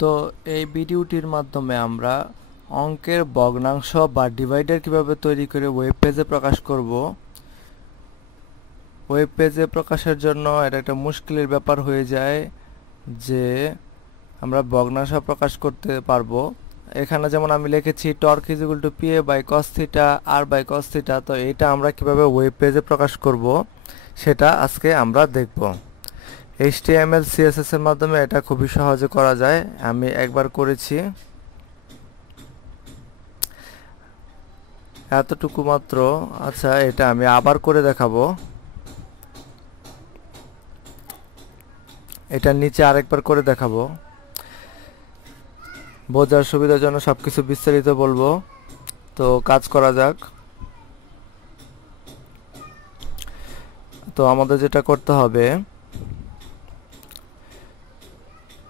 তো এই ভিডিওটির মাধ্যমে আমরা অঙ্কের ভগ্নাংশ বা ডিভাইডার কিভাবে তৈরি করে ওয়েব পেজে প্রকাশ করব। ওয়েব পেজে প্রকাশের জন্য এটা একটা মুশকিলের ব্যাপার হয়ে যায় যে আমরা ভগ্নাংশ প্রকাশ করতে পারবো। এখানে যেমন আমি লিখেছি torque is equal to PA by cos theta R by cos theta. তো এটা আমরা কিভাবে ওয়েব পেজে প্রকাশ করব সেটা আজকে আমরা দেখব। HTML CSS এর মাধ্যমে এটা খুবই সহজে করা যায়। আমি একবার করেছি, এতটুকু মাত্র। আচ্ছা, এটা আমি আবার করে দেখাবো। এটা নিচে আরেকবার করে দেখাবো, বোঝার সুবিধার জন্য সবকিছু বিস্তারিত বলবো। তো কাজ করা যাক। তো আমাদের যেটা করতে হবে,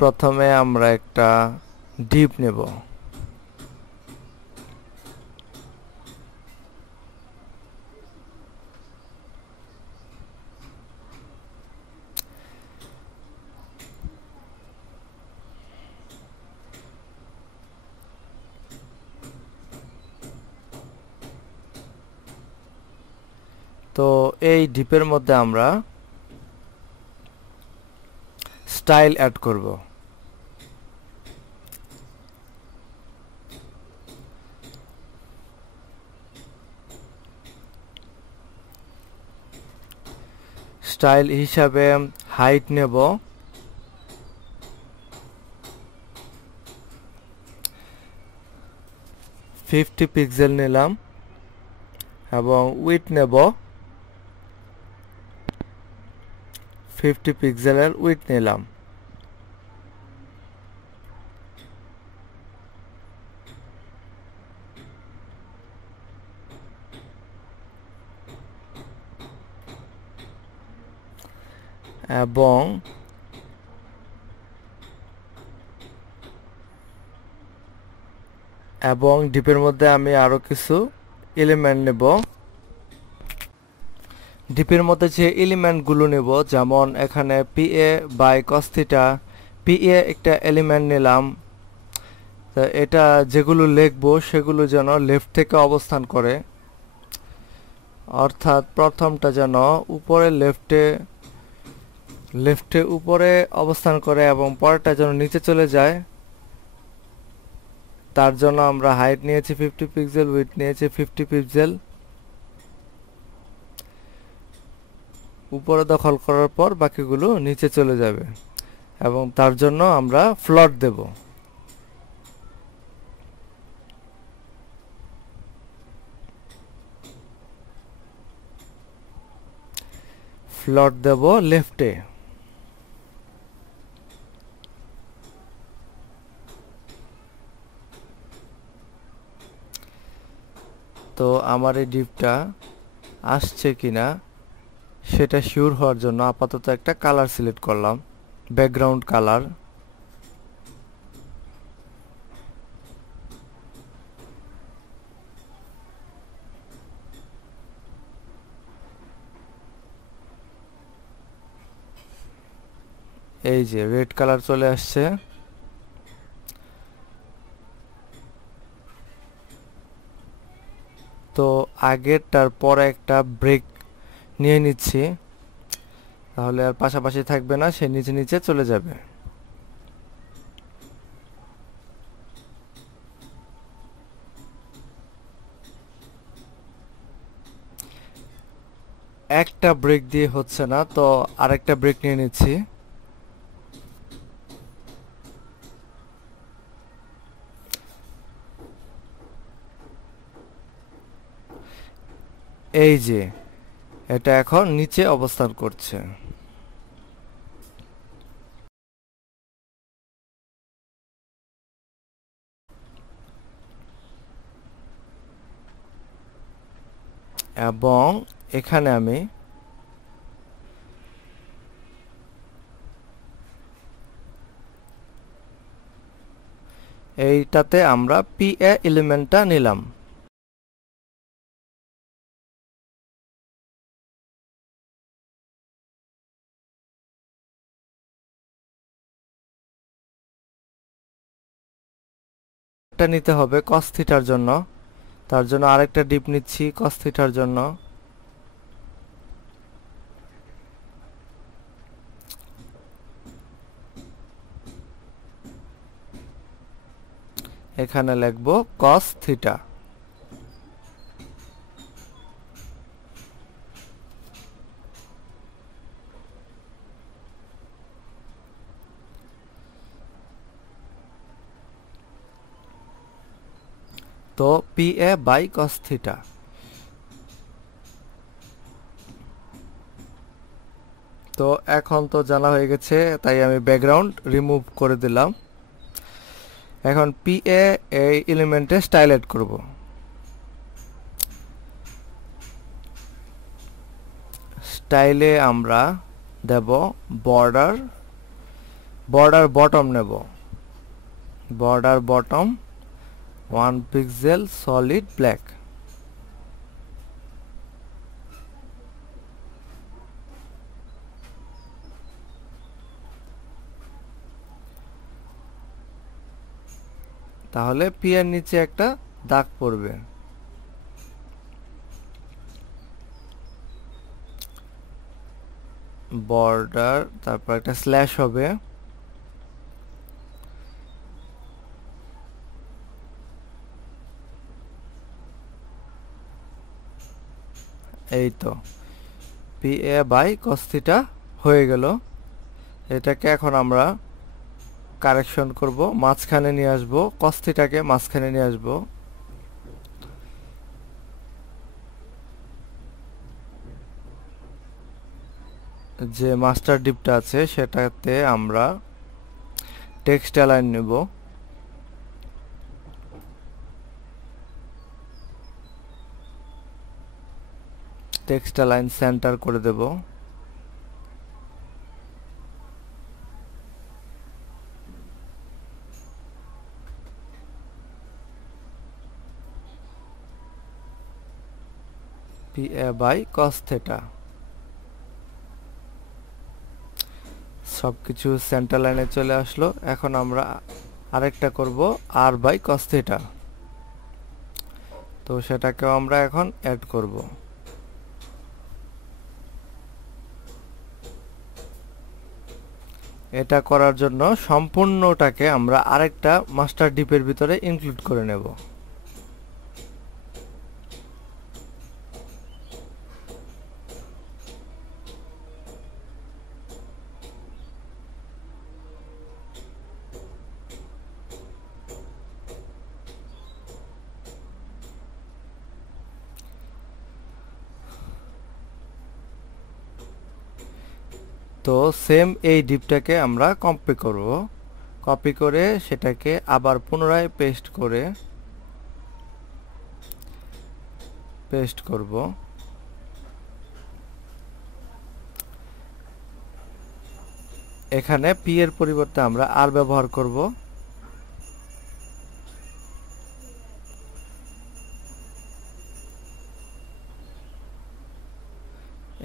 প্রথমে আমরা একটা ডিভ নেব। তো এই ডিপের মধ্যে আমরা স্টাইল অ্যাড করব। স্টাইল হিসাবে হাইট নেব 50 পিক্সেল নিলাম এবং উইডথ নেব 50 পিক্সেলের উইডথ নিলাম। এবং ডিপের মধ্যে আমি আরো কিছু এলিমেন্ট নেব। ডিপের মধ্যে যে এলিমেন্টগুলো নেব, যেমন এখানে PA by cos theta, PA একটা এলিমেন্ট নিলাম। তো এটা যেগুলো লিখবো সেগুলো যেন লেফট থেকে অবস্থান করে, অর্থাৎ প্রথমটা যেন উপরে লেফটে উপরে অবস্থান করে এবং পরেরটা যেন নিচে চলে যায়। তার জন্য আমরা হাইট নিয়েছি 50 পিক্সেল, উইডথ নিয়েছি 50 পিক্সেল। উপরে দখল করার পর বাকিগুলো নিচে চলে যাবে এবং তার জন্য আমরা ফ্লট দেব। ফ্লট দেব লেফটে। তো আমার এই ডিপটা আসছে কিনা সেটা শিওর হওয়ার জন্য আপাতত একটা কালার সিলেক্ট করলাম, ব্যাকগ্রাউন্ড কালার। এই যে রেড কালার চলে আসছে। তো আগেরটার পরে একটা ব্রেক নিয়ে নিচ্ছি, তাহলে আর পাশাপাশি থাকবে না, সে নিচে নিচে চলে যাবে। একটা ব্রেক দিয়ে হচ্ছে না, তো আরেকটা ব্রেক নিয়ে নিচ্ছি। এই যে এটা এখন নিচে অবস্থান করছে। এবং এখানে আমি এইটাতে আমরা PA এলিমেন্টটা নিলাম। এটা নিতে হবে cos থিটার জন্য, তার জন্য আরেকটা ডিপ নিচ্ছি cos থিটার জন্য। এখানে লিখব cos থিটা। তো PA বাই cos থিটা। তো এখন তো জানা হয়ে গেছে, তাই আমি ব্যাকগ্রাউন্ড রিমুভ করে দিলাম। এখন PA এই এলিমেন্টে স্টাইল এড করব। স্টাইলে আমরা দেব বর্ডার বটম নেব, border bottom 1 pixel solid black. তাহলে পি এর নিচে একটা দাগ পড়বে। বর্ডার, তারপর একটা স্ল্যাশ হবে, এই তো PA বাই cos থিটা হয়ে গেল। এটাকে এখন আমরা কারেকশন করব, মাঝখানে নিয়ে আসব, cos থিটাকে মাঝখানে নিয়ে আসব। যে মাস্টার ডিপটা আছে সেটাতে আমরা টেক্সট অ্যালাইন নেব। টেক্সট অ্যালাইন সেন্টার করে দেব। PA by cos theta. সবকিছু সেন্টার লাইনে চলে আসলো। এখন আমরা আরেকটা করব R বাই cos থিটা। তো সেটাকেও আমরা এখন অ্যাড করব। এটা করার জন্য সম্পূর্ণটাকে আমরা আরেকটা মাস্টার ডিপের ভিতরে ইনক্লুড করে নেব। তো সেম এই ডিপটাকে আমরা কপি করে সেটাকে আবার পুনরায় পেস্ট করব। এখানে P এর পরিবর্তে আমরা R ব্যবহার করব।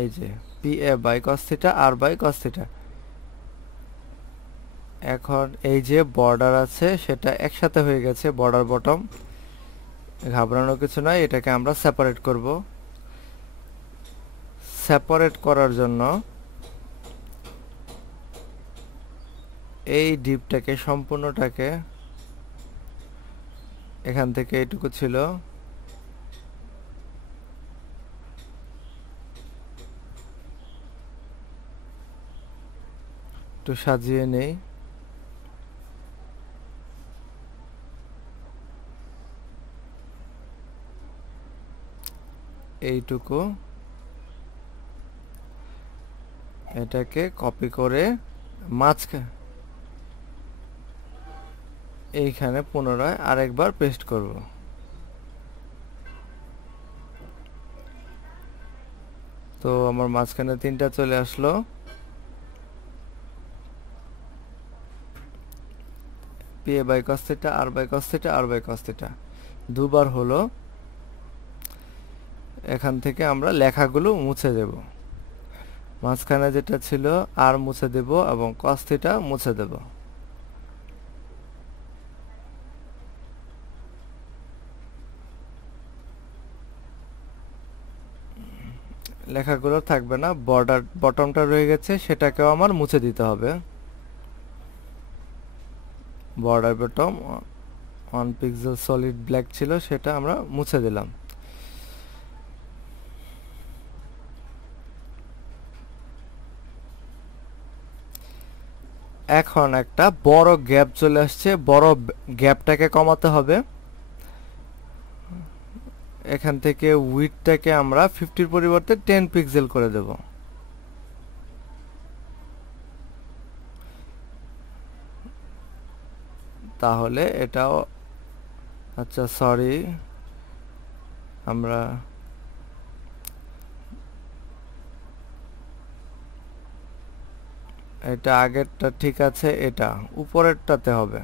এই যে PA by cos theta, R by cos theta. এখন এই যে বর্ডার আছে সেটা একসাথে হয়ে গেছে, বর্ডার বটম। ঘাবড়ানোর কিছু নয়, এটাকে আমরা সেপারেট করব। সেপারেট করার জন্য এই ডিপটাকে সম্পূর্ণটাকে, এখান থেকে এইটুকু ছিল, একটু সাজিয়ে নেই। এইটুকু এটাকে কপি করে মাঝখানে এইখানে পুনরায় আরেকবার পেস্ট করব। তো আমার মাঝখানে তিনটা চলে আসলো। PA by cos theta, R by cos theta, R by cos theta দুবার হলো। এখান থেকে আমরা লেখাগুলো মুছে দেব। মাঝখানে যেটা ছিল R মুছে দেব এবং cos থিটা মুছে দেব। লেখাগুলো থাকবে না, বর্ডার বটমটা রয়ে গেছে, সেটাকেও আমার মুছে দিতে হবে। Border bottom 1 pixel solid black ছিল, সেটা আমরা মুছে দিলাম। এখন একটা বড় গ্যাপ চলে আসছে, বড় গ্যাপটাকে কমাতে হবে। এখান থেকে উইডটাকে আমরা 50 পরিবর্তে 10 পিক্সেল করে দেব। তাহলে এটাও, আচ্ছা সরি, আমরা এটা আগেরটা ঠিক আছে, এটা উপরেরটাতে হবে,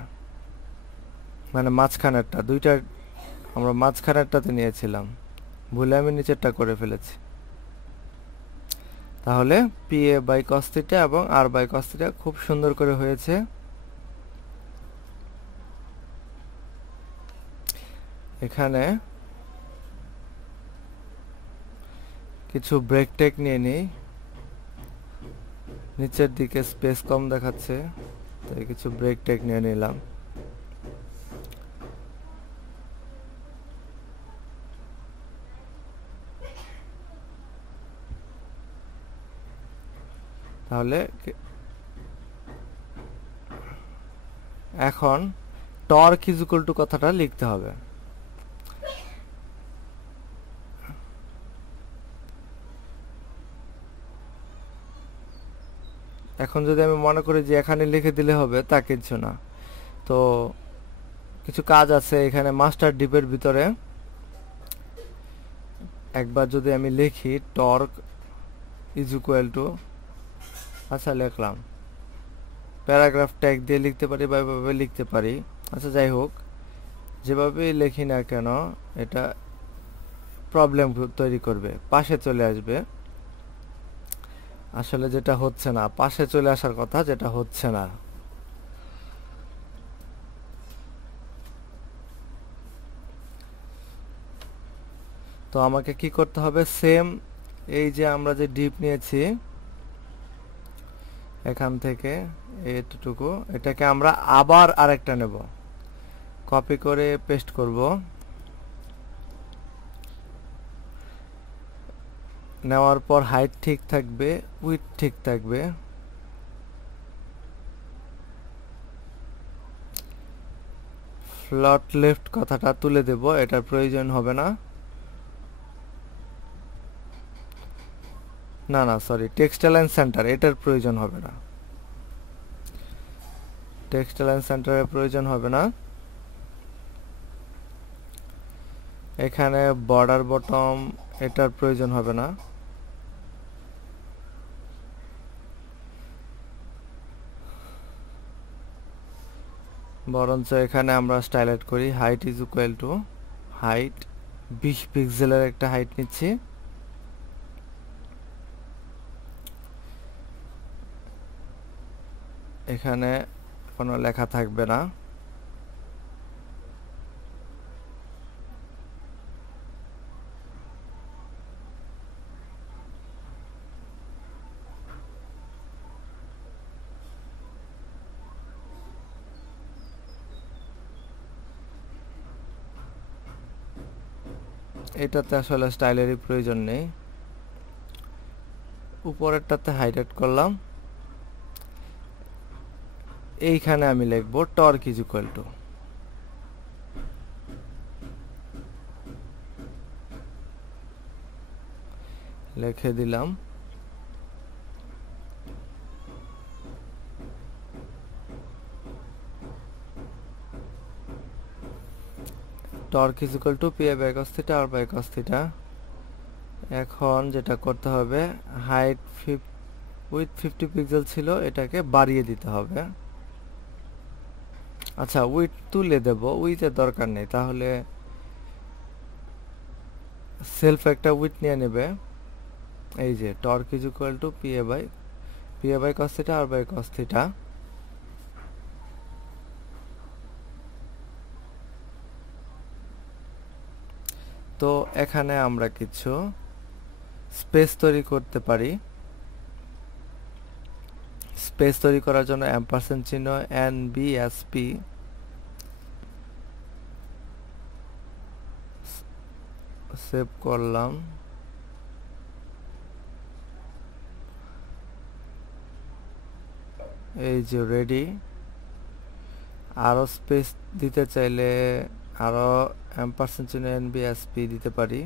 মানে মাঝখানেরটা, দুইটা আমরা মাঝখানেরটাতে নিয়েছিলাম, ভুলে আমি নিচেরটা করে ফেলেছি। তাহলে PA বাই cos থিটা এবং R বাই cos থিটা খুব সুন্দর করে হয়েছে। এখানে কিছু ব্রেক টেক নিয়ে নিই, নিচের দিকে স্পেস কম দেখাচ্ছে, তাই কিছু ব্রেক টেক নিয়ে নিলাম। তাহলে এখন টর্ক ইজ ইকুয়াল টু কথাটা লিখতে হবে। এখন যদি আমি মনে করি যে এখানে লিখে দিলে হবে, তা কিছু না। তো কিছু কাজ আছে এখানে মাস্টার ডিপের ভিতরে। একবার যদি আমি লিখি টর্ক ইজ ইকুয়াল টু, আচ্ছা লিখলাম, প্যারাগ্রাফ ট্যাগ দিয়ে লিখতে পারি বা এভাবে লিখতে পারি। আচ্ছা যাই হোক, যেভাবে লিখি না কেন এটা প্রবলেম তৈরি করবে, পাশে চলে আসবে। আসলে যেটা হচ্ছে না, পাশে চলে আসার কথা, যেটা হচ্ছে না। তো আমাকে কি করতে হবে, সেম এই যে আমরা যে ডিপ নিয়েছি এখান থেকে এইটুকু, এটাকে আমরা আবার আরেকটা নেব, কপি করে পেস্ট করব। নেওয়ার পর হাইট ঠিক থাকবে, উইডথ ঠিক থাকবে। ফ্লট লেফট কথাটা তুলে দেব, এটার প্রয়োজন হবে না। না না সরি, টেক্সট অ্যালাইন সেন্টার, এটার প্রয়োজন হবে না, টেক্সট অ্যালাইন সেন্টারের প্রয়োজন হবে না। এখানে বর্ডার বটম, এটার প্রয়োজন হবে না। বরঞ্চ এখানে আমরা স্টাইলাইট করি, height is equal two, height 20 পিক্সেলের একটা হাইট নিচ্ছি। এখানে কোনো লেখা থাকবে না। এটাতে আসলে স্টাইলেরই প্রয়োজন নেই। উপরেরটাতে হাইলাইট করলাম। এইখানে আমি লিখব টর্ক ইজ ইকুয়াল টু, লিখে দিলাম। Torque is equal to P by cos theta R by cos theta. এখন যেটা করতে হবে, হাইট উইথ 50 পিক্সেল ছিল, এটাকে বাড়িয়ে দিতে হবে। আচ্ছা উইথ তুলে দেব, উইথের দরকার নেই, তাহলে সেলফ একটা উইথ নিয়ে নেবে। এই যে torque is equal to P by cos theta R by cos theta. তো এখানে আমরা কিছু স্পেস তৈরি করতে পারি। স্পেস তৈরি করার জন্য অ্যাম্পারস্যান্ড চিহ্ন NBSP সেভ করলাম। এই যে রেডি। আরো স্পেস দিতে চাইলে আরো অ্যাম্পারস্যান্ড চিহ্ন NBSP দিতে পারি।